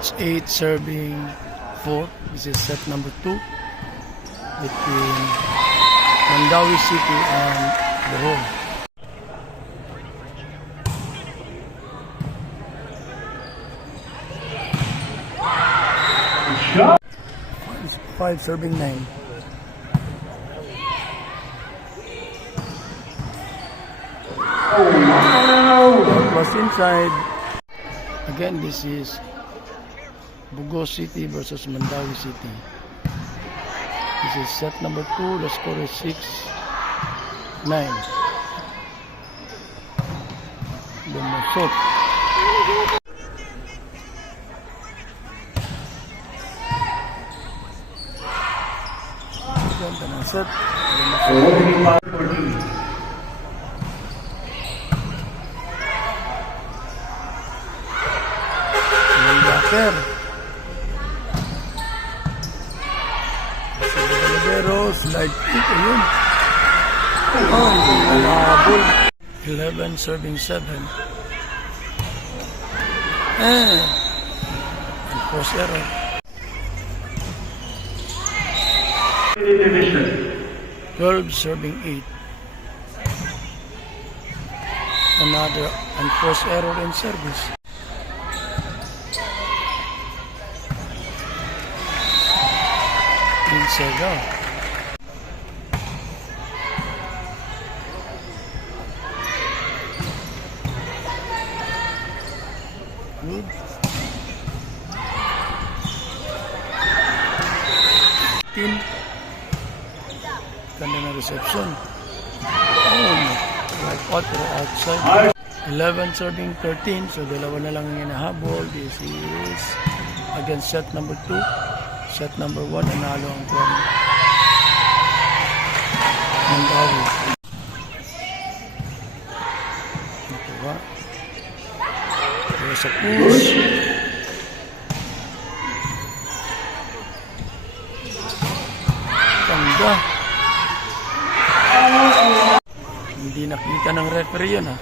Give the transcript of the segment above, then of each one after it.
It's 8 serving 4. This is set number 2 between Mandawi City and Bohol. Five serving 9. Was inside. Again, this is Bugos City versus Mandawi City. This is set number 2. The score is 6-9. Lumusot. Ganda ng set. Backer. Slide kick, ayun. Oh, nakahabol. 11 serving 7. And cross error. 12 serving 8. Another unforced error in service. Inside out. Good. Ganda na reception. Right out or outside. 11 serving 13. So dalawa na lang yung hinahabol. This is against set number 2. Set number 1. Nanalo ang from Mandawi. Ito ba? Sa push. Ganda. Hindi nakita ng referee yun, ha.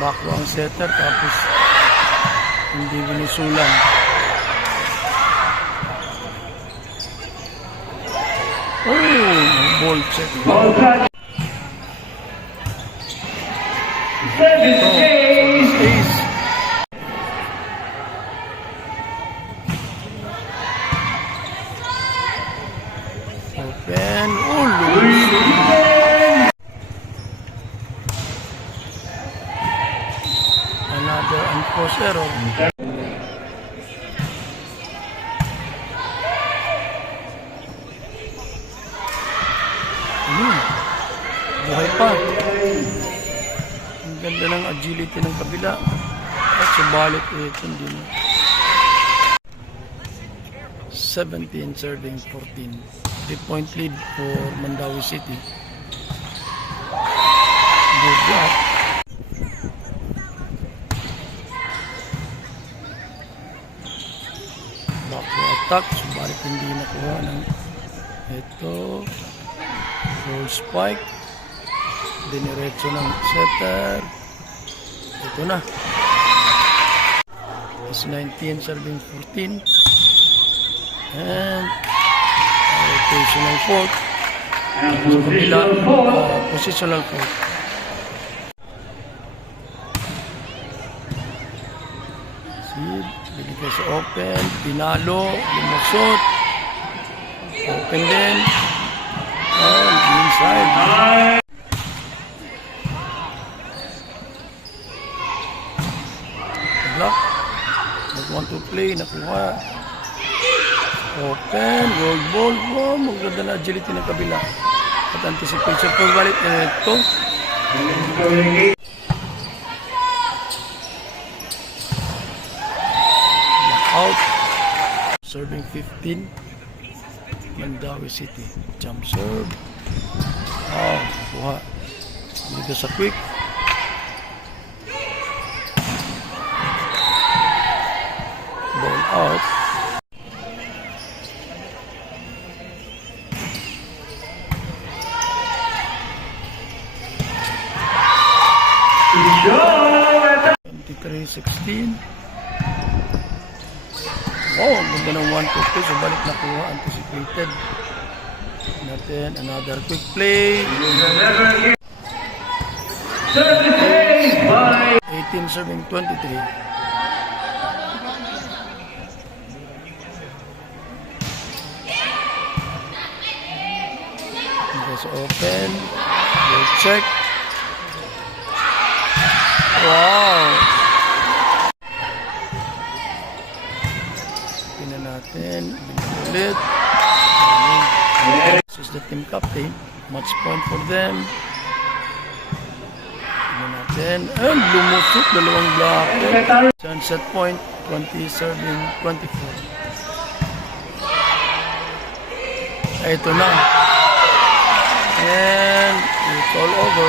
Bako ang setter tapos hindi binisulan. Ball check. Open. Another unforced error. Buhay pa. Ang ganda ng agility ng kabila. At subalit ito hindi na. 17 serving 14. 3-point lead for Mandawi City. Good job. Back to attack. Subalit hindi nakuha ng ito. Roll spike. Diniretso ng setter. Ito na. It's 19 serving 14. And rotational fault. Positional fault. See, binigay sa open. Pinalo. Lumusot. Open din. And inside. Block. Nag-want to play. Nakuha. Open. Roll ball. Wow, maganda na agility ng kabila. At anticipation po balik. Ito. Out. Serving 15. Mandawi City. Jump serve. Oh, kuha. Dito sa quick. Ball out. Good job. 23-16. Oh, ganda ng 1-2 so balik na kuha, anticipated. Natin, another quick play. 18 serving 23. Just open. We'll check. Wow! Tingnan natin. Ulit. This is the team captain. Match point for them. Tingnan natin. And lumusot. Dalawang block. Sunset point. 20 serving 24. Ito na. And it's all over.